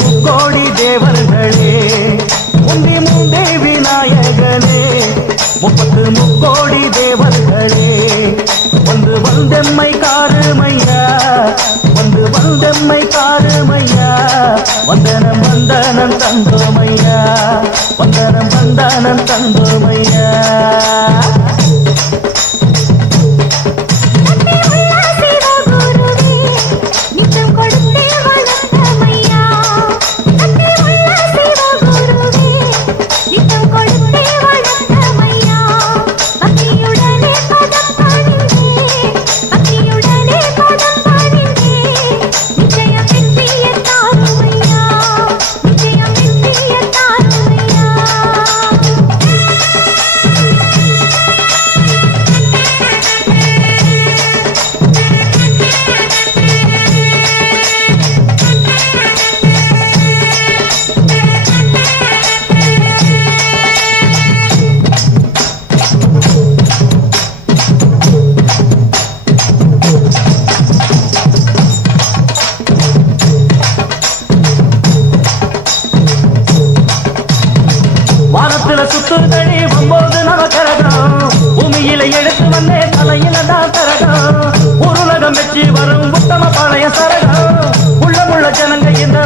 முக்கோடி தேவர்களே உன்னி மூந்தே விநாயகனே 30 முக்கோடி தேவர்களே வந்து வந்தெம்மை காருமையா வந்து வந்தெம்மை காருமையா வந்தனம் வந்தனம் தந்தோமையா வந்தனம் வந்தனம் தந்தோமையா சுத்துதடி 9 நவகரகம் பூமியில எடுத்து வந்தே தலையில தான் தரகம் உருளகம் வச்சு வரும் உத்தம பழைய சரகம் உள்ள ஜனங்க இந்த